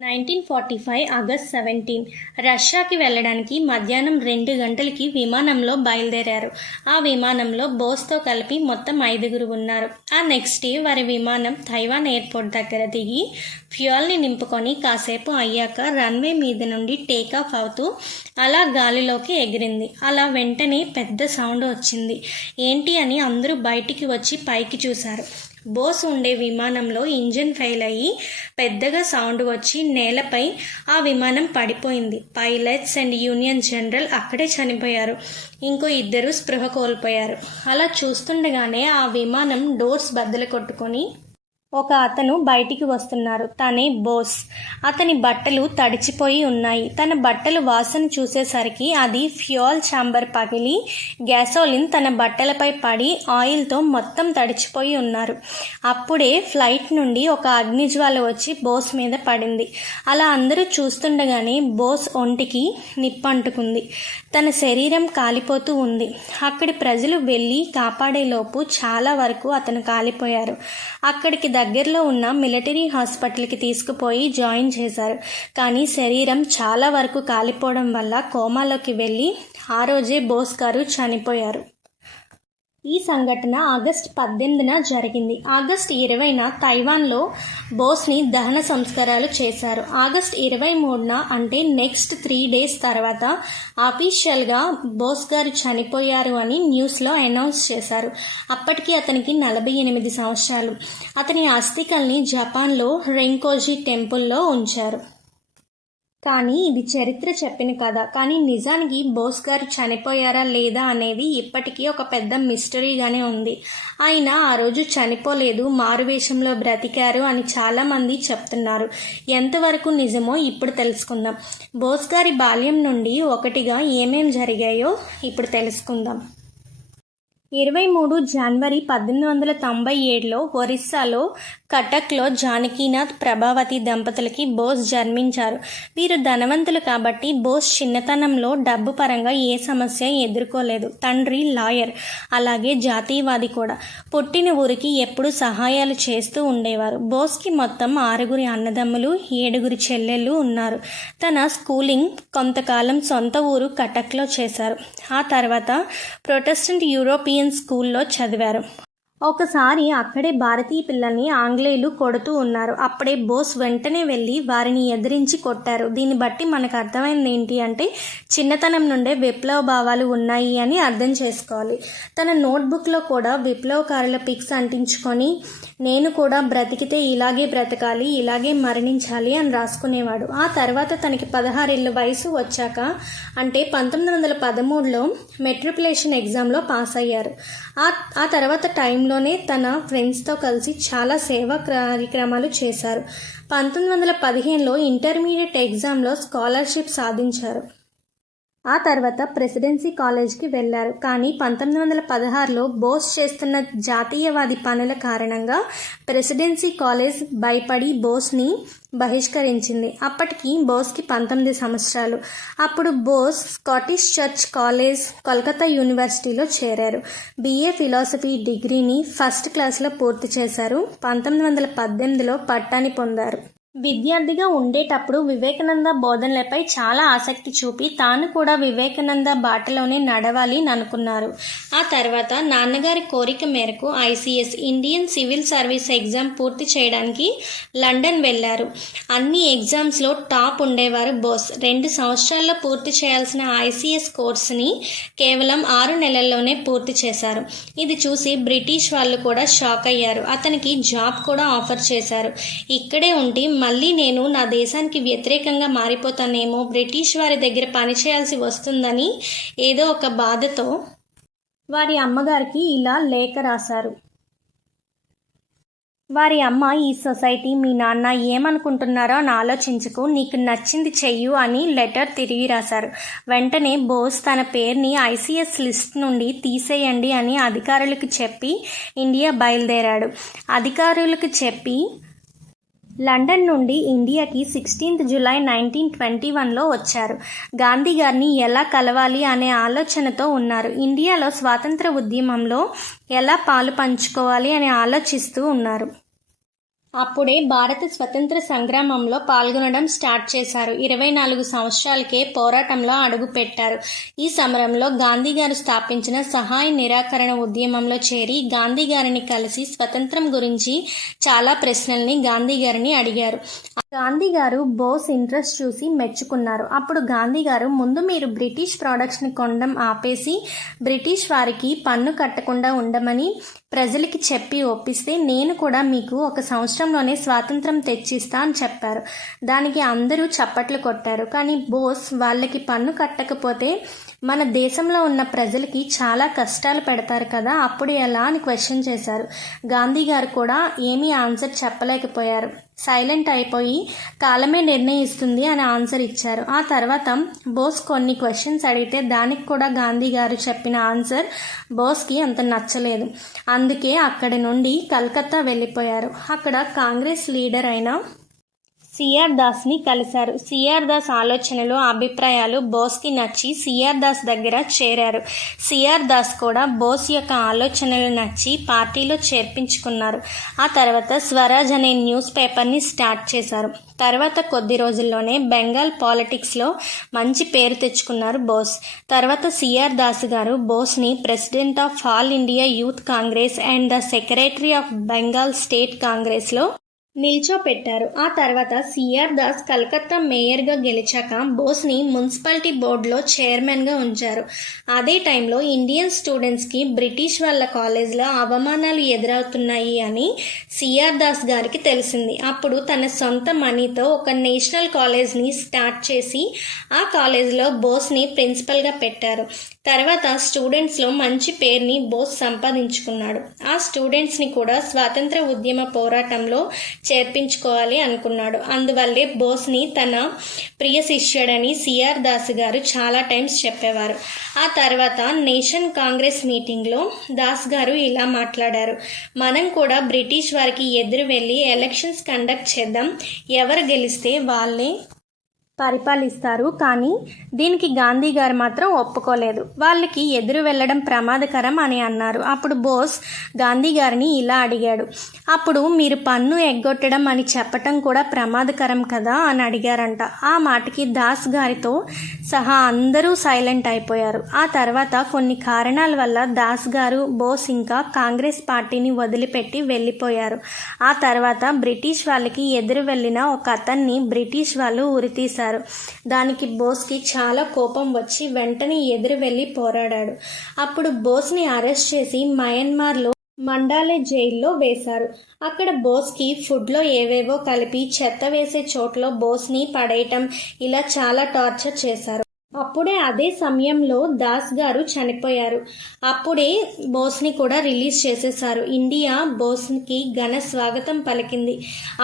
1945 August 17 రష్యాకి వెళ్ళడానికి మధ్యాహ్నం 2 గంటలకి విమానంలో బయలుదేరారు. ఆ విమానంలో బోస్తో కలిపి మొత్తం 5 ఉన్నారు. ఆ నెక్స్ట్ డే వారి విమానం తైవాన్ ఎయిర్పోర్ట్ దగ్గర దిగి ఫ్యూయల్ని నింపుకొని కాసేపు అయ్యాక రన్వే మీద నుండి టేకాఫ్ అవుతూ అలా గాలిలోకి ఎగిరింది. అలా వెంటనే పెద్ద సౌండ్ వచ్చింది. ఏంటి అని అందరూ బయటికి వచ్చి పైకి చూశారు. బోస్ ఉండే విమానంలో ఇంజిన్ ఫెయిల్ అయ్యి పెద్దగా సౌండ్ వచ్చి నేలపై ఆ విమానం పడిపోయింది. పైలట్స్ అండ్ యూనియన్ జనరల్ అక్కడే చనిపోయారు. ఇంకో 2 స్పృహ కోల్పోయారు. అలా చూస్తుండగానే ఆ విమానం డోర్స్ బద్దలు కొట్టుకొని ఒక అతను బయటికి వస్తున్నారు. తనే బోస్. అతని బట్టలు తడిచిపోయి ఉన్నాయి. తన బట్టలు వాసన చూసేసరికి అది ఫ్యూయల్ ఛాంబర్ పగిలి గ్యాసోలిన్ తన బట్టలపై పడి ఆయిల్తో మొత్తం తడిచిపోయి ఉన్నారు. అప్పుడే ఫ్లైట్ నుండి ఒక అగ్నిజ్వాల వచ్చి బోస్ మీద పడింది. అలా అందరూ చూస్తుండగానే బోస్ ఒంటికి నిప్పంటుకుంది. తన శరీరం కాలిపోతూ ఉంది. అక్కడి ప్రజలు వెళ్ళి కాపాడేలోపు చాలా వరకు అతను కాలిపోయారు. అక్కడికి దగ్గరలో ఉన్న మిలిటరీ హాస్పిటల్కి తీసుకుపోయి జాయిన్ చేశారు. కానీ శరీరం చాలా వరకు కాలిపోవడం వల్ల కోమాలోకి వెళ్ళి ఆ రోజే బోస్ గారు చనిపోయారు. ఈ సంఘటన ఆగస్ట్ 18న జరిగింది. ఆగస్ట్ 20న తైవాన్లో బోస్ని దహన సంస్కారాలు చేశారు. ఆగస్ట్ 23న అంటే నెక్స్ట్ 3 days తర్వాత ఆఫీషియల్గా బోస్ గారు చనిపోయారు అని న్యూస్లో అనౌన్స్ చేశారు. అప్పటికి అతనికి 48 సంవత్సరాలు. అతని అస్థికల్ని జపాన్లో రెంకోజీ టెంపుల్లో ఉంచారు. కానీ ఇది చరిత్ర చెప్పిన కథ. కానీ నిజానికి బోస్ గారు చనిపోయారా లేదా అనేది ఇప్పటికీ ఒక పెద్ద మిస్టరీగానే ఉంది. ఆయన ఆ రోజు చనిపోలేదు, మారువేషంలో బ్రతికారు అని చాలామంది చెప్తున్నారు. ఎంతవరకు నిజమో ఇప్పుడు తెలుసుకుందాం. బోస్ గారి బాల్యం నుండి ఒకటిగా ఏమేం జరిగాయో ఇప్పుడు తెలుసుకుందాం. 23 జనవరి 1897లో ఒరిస్సాలో కటక్లో జానకీనాథ్ ప్రభావతి దంపతులకి బోస్ జన్మించారు. వీరు ధనవంతులు కాబట్టి బోస్ చిన్నతనంలో డబ్బు పరంగా ఏ సమస్య ఎదుర్కోలేదు. తండ్రి లాయర్, అలాగే జాతీయవాది కూడా. పుట్టిన ఊరికి ఎప్పుడూ సహాయాలు చేస్తూ ఉండేవారు. బోస్కి మొత్తం 6 అన్నదమ్ములు, 7 చెల్లెళ్ళు ఉన్నారు. తన స్కూలింగ్ కొంతకాలం సొంత ఊరు కటక్లో చేశారు. ఆ తర్వాత ప్రొటెస్టెంట్ యూరోపియన్ స్కూల్లో చదివారు. ఒకసారి అక్కడే భారతీయ పిల్లల్ని ఆంగ్లేయులు కొడుతూ ఉన్నారు. అప్పుడే బోస్ వెంటనే వెళ్ళి వారిని ఎదిరించి కొట్టారు. దీన్ని బట్టి మనకు అర్థమైంది ఏంటి అంటే చిన్నతనం నుండే విప్లవ భావాలు ఉన్నాయి అని అర్థం చేసుకోవాలి. తన నోట్బుక్లో కూడా విప్లవకారుల పిక్స్ అంటించుకొని నేను కూడా బ్రతికితే ఇలాగే బ్రతకాలి, ఇలాగే మరణించాలి అని రాసుకునేవాడు. ఆ తర్వాత తనకి 16 ఏళ్ళ వయసు వచ్చాక అంటే 1913లో మెట్రికులేషన్ ఎగ్జామ్లో పాస్ అయ్యారు. ఆ తర్వాత టైంలోనే తన ఫ్రెండ్స్తో కలిసి చాలా సేవా కార్యక్రమాలు చేశారు. 1915లో ఇంటర్మీడియట్ ఎగ్జామ్లో స్కాలర్షిప్ సాధించారు. ఆ తర్వాత ప్రెసిడెన్సీ కాలేజ్కి వెళ్లారు. కానీ 1916లో బోస్ చేస్తున్న జాతీయవాది పనుల కారణంగా ప్రెసిడెన్సీ కాలేజ్ భయపడి బోస్ని బహిష్కరించింది. అప్పటికి బోస్కి 19 సంవత్సరాలు. అప్పుడు Bose Scottish church college, Kolkata యూనివర్సిటీలో చేరారు. BA ఫిలాసఫీ డిగ్రీని ఫస్ట్ క్లాస్లో పూర్తి చేశారు. 1918లో పట్టాని పొందారు. విద్యార్థిగా ఉండేటప్పుడు వివేకానంద బోధనలపై చాలా ఆసక్తి చూపి తాను కూడా వివేకానంద బాటలోనే నడవాలి అనుకున్నారు. ఆ తర్వాత నాన్నగారి కోరిక మేరకు ICS Indian civil service exam పూర్తి చేయడానికి లండన్ వెళ్లారు. అన్ని ఎగ్జామ్స్లో టాప్ ఉండేవారు బోస్. 2 సంవత్సరాల్లో పూర్తి చేయాల్సిన ICS కోర్సుని కేవలం 6 నెలల్లోనే పూర్తి చేశారు. ఇది చూసి బ్రిటిష్ వాళ్ళు కూడా షాక్ అయ్యారు. అతనికి జాబ్ కూడా ఆఫర్ చేశారు. ఇక్కడే ఉండి మళ్ళీ నేను నా దేశానికి వ్యతిరేకంగా మారిపోతానేమో, బ్రిటిష్ వారి దగ్గర పనిచేయాల్సి వస్తుందని ఏదో ఒక బాధతో వారి అమ్మగారికి ఇలా లేఖ రాశారు. వారి అమ్మ, ఈ సొసైటీ, మీ నాన్న ఏమనుకుంటున్నారో అని ఆలోచించుకు, నీకు నచ్చింది చెయ్యు అని లెటర్ తిరిగి రాశారు. వెంటనే బోస్ తన పేరుని ICS లిస్ట్ నుండి తీసేయండి అని అధికారులకు చెప్పి ఇండియా బయలుదేరాడు. అధికారులకు చెప్పి లండన్ నుండి ఇండియాకి 16 జూలై 1921లో వచ్చారు. గాంధీ గారిని ఎలా కలవాలి అనే ఆలోచనతో ఉన్నారు. ఇండియాలో స్వాతంత్ర ఉద్యమంలో ఎలా పాలు పంచుకోవాలి అని ఆలోచిస్తూ ఉన్నారు. అప్పుడే భారత స్వతంత్ర సంగ్రామంలో పాల్గొనడం స్టార్ట్ చేశారు. 24 సంవత్సరాలకే పోరాటంలో అడుగుపెట్టారు. ఈ సమరంలో గాంధీ గారు స్థాపించిన సహాయ నిరాకరణ ఉద్యమంలో చేరి గాంధీ గారిని కలిసి స్వతంత్రం గురించి చాలా ప్రశ్నల్ని గాంధీ గారిని అడిగారు. గాంధీ గారు బోస్ ఇంట్రెస్ట్ చూసి మెచ్చుకున్నారు. అప్పుడు గాంధీ గారు, ముందు మీరు బ్రిటిష్ ప్రోడక్ట్స్ని కొనడం ఆపేసి బ్రిటిష్ వారికి పన్ను కట్టకుండా ఉండమని ప్రజలకి చెప్పి ఒప్పిస్తే నేను కూడా మీకు 1 సంవత్సరంలోనే స్వాతంత్రం తెచ్చిస్తా అని చెప్పారు. దానికి అందరూ చప్పట్లు కొట్టారు. కానీ బోస్ వాళ్ళకి పన్ను కట్టకపోతే మన దేశంలో ఉన్న ప్రజలకి చాలా కష్టాలు పెడతారు కదా, అప్పుడు ఎలా అని క్వశ్చన్ చేశారు. గాంధీ గారు కూడా ఏమీ ఆన్సర్ చెప్పలేకపోయారు. సైలెంట్ అయిపోయి కాలమే నిర్ణయిస్తుంది అని ఆన్సర్ ఇచ్చారు. ఆ తర్వాత బోస్ కొన్ని క్వశ్చన్స్ అడిగితే దానికి కూడా గాంధీ గారు చెప్పిన ఆన్సర్ బోస్కి అంత నచ్చలేదు. అందుకే అక్కడి నుండి కలకత్తా వెళ్ళిపోయారు. అక్కడ కాంగ్రెస్ లీడర్ అయిన సిఆర్ దాస్ని కలిశారు. సిఆర్ దాస్ ఆలోచనలు, అభిప్రాయాలు బోస్కి నచ్చి సిఆర్ దాస్ దగ్గర చేరారు. సిఆర్ దాస్ కూడా బోస్ యొక్క ఆలోచనలు నచ్చి పార్టీలో చేర్పించుకున్నారు. ఆ తర్వాత స్వరాజ్ అనే న్యూస్ పేపర్ని స్టార్ట్ చేశారు. తర్వాత కొద్ది రోజుల్లోనే బెంగాల్ పాలిటిక్స్లో మంచి పేరు తెచ్చుకున్నారు బోస్. తర్వాత సిఆర్ దాస్ గారు బోస్ని president of all India youth Congress and the secretary of Bengal state కాంగ్రెస్లో నిల్చోపెట్టారు. ఆ తర్వాత సిఆర్ దాస్ కలకత్తా మేయర్గా గెలిచాక బోస్ని మున్సిపాలిటీ బోర్డులో చైర్మన్గా ఉంచారు. అదే టైంలో ఇండియన్ స్టూడెంట్స్కి బ్రిటిష్ వాళ్ళ కాలేజ్లో అవమానాలు ఎదురవుతున్నాయి అని సిఆర్ దాస్ గారికి తెలిసింది. అప్పుడు తన సొంత మనీతో ఒక నేషనల్ కాలేజ్ని స్టార్ట్ చేసి ఆ కాలేజ్లో బోస్ని ప్రిన్సిపల్గా పెట్టారు. తర్వాత స్టూడెంట్స్లో మంచి పేరుని బోస్ సంపాదించుకున్నాడు. ఆ స్టూడెంట్స్ని కూడా స్వాతంత్ర ఉద్యమ పోరాటంలో చేర్పించుకోవాలి అనుకున్నాడు. అందువల్లే బోస్ని తన ప్రియ శిష్యుడని సిఆర్ దాస్ గారు చాలా టైమ్స్ చెప్పేవారు. ఆ తర్వాత నేషన్ కాంగ్రెస్ మీటింగ్లో దాస్ గారు ఇలా మాట్లాడారు, మనం కూడా బ్రిటిష్ వారికి ఎదురు వెళ్ళి ఎలక్షన్స్ కండక్ట్ చేద్దాం, ఎవరు గెలిస్తే వాళ్ళే పరిపాలిస్తారు. కానీ దీనికి గాంధీ గారు మాత్రం ఒప్పుకోలేదు. వాళ్ళకి ఎదురు వెళ్ళడం ప్రమాదకరం అని అన్నారు. అప్పుడు బోస్ గాంధీ గారిని ఇలా అడిగాడు, అప్పుడు మీరు పన్ను ఎగ్గొట్టడం అని చెప్పటం కూడా ప్రమాదకరం కదా అని అడిగారంట. ఆ మాటకి దాస్ గారితో సహా అందరూ సైలెంట్ అయిపోయారు. ఆ తర్వాత కొన్ని కారణాల వల్ల దాస్ గారు, బోస్ ఇంకా కాంగ్రెస్ పార్టీని వదిలిపెట్టి వెళ్ళిపోయారు. ఆ తర్వాత బ్రిటిష్ వాళ్ళకి ఎదురు వెళ్ళిన ఒక అతన్ని బ్రిటిష్ వాళ్ళు ఉరితీశారు. దానికి బోస్కి చాలా కోపం వచ్చి వెంటనే ఎదురు వెళ్ళి పోరాడాడు. అప్పుడు బోస్ని అరెస్ట్ చేసి మయన్మార్లో మండాలే జైల్లో వేశారు. అక్కడ బోస్కి ఫుడ్లో ఏవేవో కలిపి చెత్త వేసే చోట్లో బోస్ని పడేయటం, ఇలా చాలా టార్చర్ చేశారు. అప్పుడే అదే సమయంలో దాస్ గారు చనిపోయారు. అప్పుడే బోస్ని కూడా రిలీజ్ చేసేశారు. ఇండియా బోస్కి ఘన స్వాగతం పలికింది.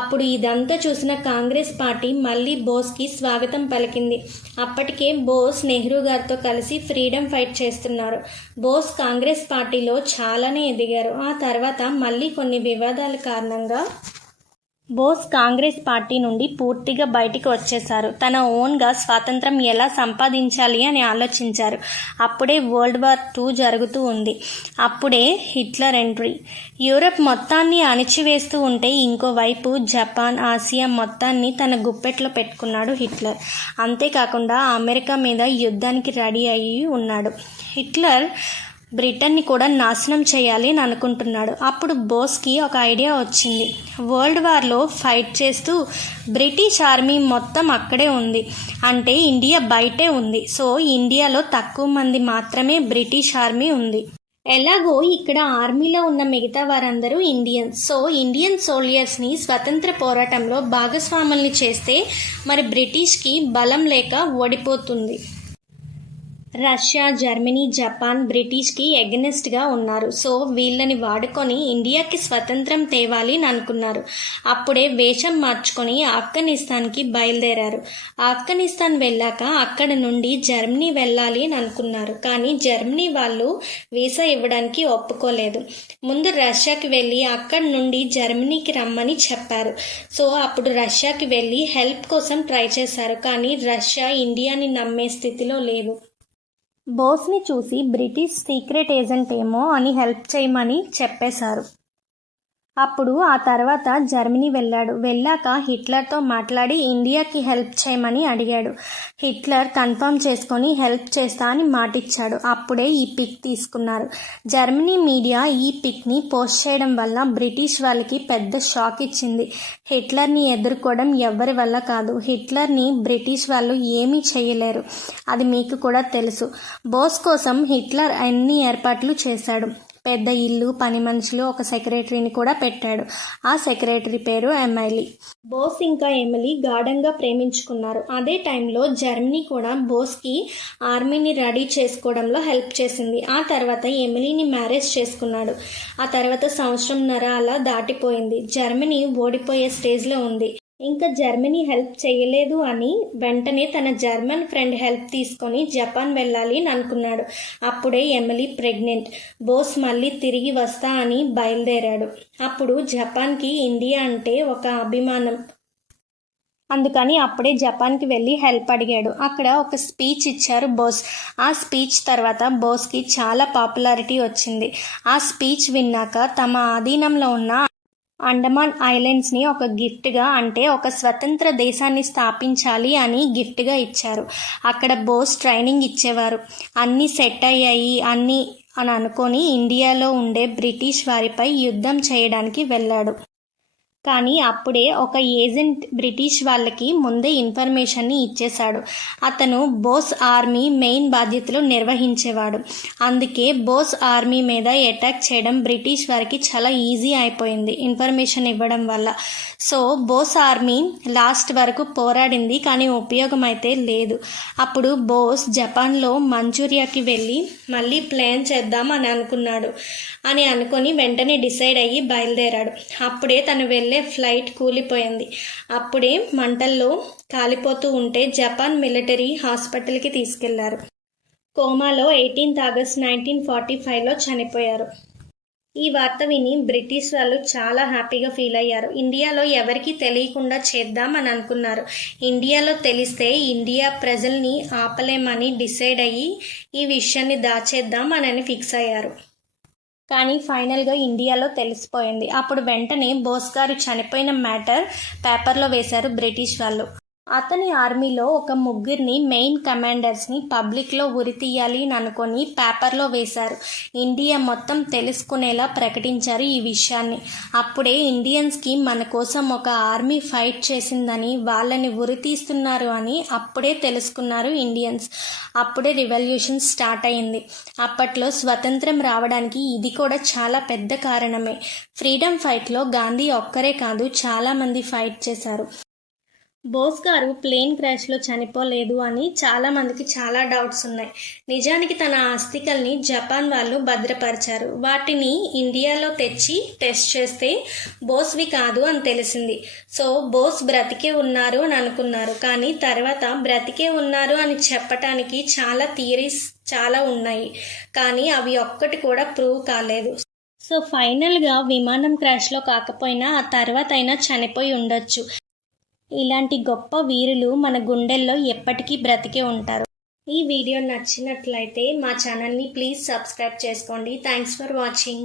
అప్పుడు ఇదంతా చూసిన కాంగ్రెస్ పార్టీ మళ్ళీ బోస్కి స్వాగతం పలికింది. అప్పటికే బోస్ నెహ్రూ గారితో కలిసి ఫ్రీడమ్ ఫైట్ చేస్తున్నారు. బోస్ కాంగ్రెస్ పార్టీలో చాలానే ఎదిగారు. ఆ తర్వాత మళ్ళీ కొన్ని వివాదాల కారణంగా బోస్ కాంగ్రెస్ పార్టీ నుండి పూర్తిగా బయటికి వచ్చేశారు. తన ఓన్గా స్వాతంత్రం ఎలా సంపాదించాలి అని ఆలోచించారు. అప్పుడే వరల్డ్ వార్ II జరుగుతూ ఉంది. అప్పుడే హిట్లర్ ఎంట్రీ. యూరప్ మొత్తాన్ని అణిచివేస్తూ ఉంటే ఇంకోవైపు జపాన్, ఆసియా మొత్తాన్ని తన గుప్పెట్లో పెట్టుకున్నాడు హిట్లర్. అంతేకాకుండా అమెరికా మీద యుద్ధానికి రెడీ అయ్యి ఉన్నాడు. హిట్లర్ బ్రిటన్ని కూడా నాశనం చేయాలి అని అనుకుంటున్నాడు. అప్పుడు బోస్కి ఒక ఐడియా వచ్చింది. వరల్డ్ వార్లో ఫైట్ చేస్తూ బ్రిటిష్ ఆర్మీ మొత్తం అక్కడే ఉంది, అంటే ఇండియా బయటే ఉంది. సో ఇండియాలో తక్కువ మంది మాత్రమే బ్రిటిష్ ఆర్మీ ఉంది. ఎలాగో ఇక్కడ ఆర్మీలో ఉన్న మిగతా వారందరూ ఇండియన్స్. సో ఇండియన్ సోల్జర్స్ని స్వతంత్ర పోరాటంలో భాగస్వాముల్ని చేస్తే మరి బ్రిటిష్కి బలం లేక ఓడిపోతుంది. రష్యా, జర్మనీ, జపాన్ బ్రిటిష్కి ఎగనెస్ట్గా ఉన్నారు. సో వీళ్ళని వాడుకొని ఇండియాకి స్వతంత్రం తేవాలి అని అనుకున్నారు. అప్పుడే వేషం మార్చుకొని ఆఫ్ఘనిస్తాన్కి బయలుదేరారు. ఆఫ్ఘనిస్తాన్ వెళ్ళాక అక్కడ నుండి జర్మనీ వెళ్ళాలి అని అనుకున్నారు. కానీ జర్మనీ వాళ్ళు వీసా ఇవ్వడానికి ఒప్పుకోలేదు. ముందు రష్యాకి వెళ్ళి అక్కడి నుండి జర్మనీకి రమ్మని చెప్పారు. సో అప్పుడు రష్యాకి వెళ్ళి హెల్ప్ కోసం ట్రై చేశారు. కానీ రష్యా ఇండియాని నమ్మే స్థితిలో లేదు. బోస్ని చూసి బ్రిటిష్ సీక్రెట్ ఏజెంట్ ఏమో అని హెల్ప్ చేయమని చెప్పేశారు. అప్పుడు ఆ తర్వాత జర్మనీ వెళ్ళాక హిట్లర్తో మాట్లాడి ఇండియాకి హెల్ప్ చేయమని అడిగాడు. హిట్లర్ కన్ఫర్మ్ చేసుకొని హెల్ప్ చేస్తా అని మాటిచ్చాడు. అప్పుడే ఈ పిక్ తీసుకున్నారు. జర్మనీ మీడియా ఈ పిక్ని పోస్ట్ చేయడం వల్ల బ్రిటిష్ వాళ్ళకి పెద్ద షాక్ ఇచ్చింది. హిట్లర్ని ఎదుర్కోవడం ఎవ్వరి వల్ల కాదు. హిట్లర్ని బ్రిటిష్ వాళ్ళు ఏమీ చేయలేరు. అది మీకు కూడా తెలుసు. బోస్ కోసం హిట్లర్ అన్ని ఏర్పాట్లు చేశాడు. పెద్ద ఇల్లు, పని మనుషులు, ఒక సెక్రటరీని కూడా పెట్టాడు. ఆ సెక్రటరీ పేరు ఎమైలీ. బోస్ ఇంకా ఎమిలీ గాఢంగా ప్రేమించుకున్నారు. అదే టైంలో జర్మనీ కూడా బోస్కి ఆర్మీని రెడీ చేసుకోవడంలో హెల్ప్ చేసింది. ఆ తర్వాత ఎమిలీని మ్యారేజ్ చేసుకున్నాడు. ఆ తర్వాత సంవత్సరంన్నర అలా దాటిపోయింది. జర్మనీ ఓడిపోయే స్టేజ్లో ఉంది. ఇంకా జర్మనీ హెల్ప్ చేయలేదు అని వెంటనే తన జర్మన్ ఫ్రెండ్ హెల్ప్ తీసుకొని జపాన్ వెళ్ళాలి అని అనుకున్నాడు. అప్పుడే ఎమిలీ ప్రెగ్నెంట్. బోస్ మళ్ళీ తిరిగి వస్తా అని బయలుదేరాడు. అప్పుడు జపాన్కి ఇండియా అంటే ఒక అభిమానం. అందుకని అప్పుడే జపాన్కి వెళ్ళి హెల్ప్ అడిగాడు. అక్కడ ఒక స్పీచ్ ఇచ్చారు బోస్. ఆ స్పీచ్ తర్వాత బోస్కి చాలా పాపులారిటీ వచ్చింది. ఆ స్పీచ్ విన్నాక తమ ఆధీనంలో ఉన్న అండమాన్ ఐలాండ్స్ని ఒక గిఫ్ట్గా, అంటే ఒక స్వతంత్ర దేశాన్ని స్థాపించాలి అని గిఫ్ట్గా ఇచ్చారు. అక్కడ బోస్ ట్రైనింగ్ ఇచ్చేవారు. అన్నీ సెట్ అయ్యాయి అని అనుకొని ఇండియాలో ఉండే బ్రిటిష్ వారిపై యుద్ధం చేయడానికి వెళ్ళాడు. కానీ అప్పుడే ఒక ఏజెంట్ బ్రిటిష్ వాళ్ళకి ముందే ఇన్ఫర్మేషన్ని ఇచ్చేశాడు. అతను బోస్ ఆర్మీ మెయిన్ బాధ్యతలు నిర్వహించేవాడు. అందుకే బోస్ ఆర్మీ మీద అటాక్ చేయడం బ్రిటిష్ వారికి చాలా ఈజీ అయిపోయింది ఇన్ఫర్మేషన్ ఇవ్వడం వల్ల. సో బోస్ ఆర్మీ లాస్ట్ వరకు పోరాడింది, కానీ ఉపయోగం అయితే లేదు. అప్పుడు బోస్ జపాన్లో మంచూరియాకి వెళ్ళి మళ్ళీ ప్లాన్ చేద్దాం అని అనుకొని వెంటనే డిసైడ్ అయ్యి బయలుదేరాడు. అప్పుడే తను వెళ్ళే ఫ్లైట్ కూలిపోయింది. అప్పుడే మంటల్లో కాలిపోతూ ఉంటే జపాన్ మిలిటరీ హాస్పిటల్కి తీసుకెళ్లారు. కోమాలో 18 ఆగస్ట్ 1945లో చనిపోయారు. ఈ వార్త విని బ్రిటిష్ వాళ్ళు చాలా హ్యాపీగా ఫీల్ అయ్యారు. ఇండియాలో ఎవరికీ తెలియకుండా చేద్దాం అని అనుకున్నారు. ఇండియాలో తెలిస్తే ఇండియా ప్రజల్ని ఆపలేమని డిసైడ్ అయ్యి ఈ విషయాన్ని దాచేద్దాం అని ఫిక్స్ అయ్యారు. కానీ ఫైనల్గా ఇండియాలో తెలిసిపోయింది. అప్పుడు వెంటనే బోస్ గారు చనిపోయిన మ్యాటర్ పేపర్లో వేశారు బ్రిటిష్ వాళ్ళు. అతని ఆర్మీలో ఒక ముగ్గురిని మెయిన్ కమాండర్స్ని పబ్లిక్లో ఉరితీయాలి అని అనుకొని పేపర్లో వేశారు. ఇండియా మొత్తం తెలుసుకునేలా ప్రకటించారు ఈ విషయాన్ని. అప్పుడే ఇండియన్స్కి మన కోసం ఒక ఆర్మీ ఫైట్ చేసిందని, వాళ్ళని ఉరితీస్తున్నారు అని అప్పుడే తెలుసుకున్నారు ఇండియన్స్. అప్పుడే రివల్యూషన్ స్టార్ట్ అయింది. అప్పట్లో స్వతంత్రం రావడానికి ఇది కూడా చాలా పెద్ద కారణమే. ఫ్రీడమ్ ఫైట్లో గాంధీ ఒక్కరే కాదు, చాలామంది ఫైట్ చేశారు. బోస్ గారు ప్లేన్ క్రాష్లో చనిపోలేదు అని చాలామందికి చాలా డౌట్స్ ఉన్నాయి. నిజానికి తన అస్థికల్ని జపాన్ వాళ్ళు భద్రపరిచారు. వాటిని ఇండియాలో తెచ్చి టెస్ట్ చేస్తే బోస్వి కాదు అని తెలిసింది. సో బోస్ బ్రతికే ఉన్నారు అని అనుకున్నారు. కానీ తర్వాత బ్రతికే ఉన్నారు అని చెప్పటానికి చాలా థియరీస్ చాలా ఉన్నాయి, కానీ అవి ఒక్కటి కూడా ప్రూవ్ కాలేదు. సో ఫైనల్గా విమానం క్రాష్లో కాకపోయినా ఆ తర్వాత అయినా చనిపోయి ఉండొచ్చు. ఇలాంటి గొప్ప వీరులు మన గుండెల్లో ఎప్పటికీ బ్రతికే ఉంటారు. ఈ వీడియో నచ్చినట్లయితే మా ఛానల్ని ప్లీజ్ సబ్స్క్రైబ్ చేసుకోండి. Thanks for watching.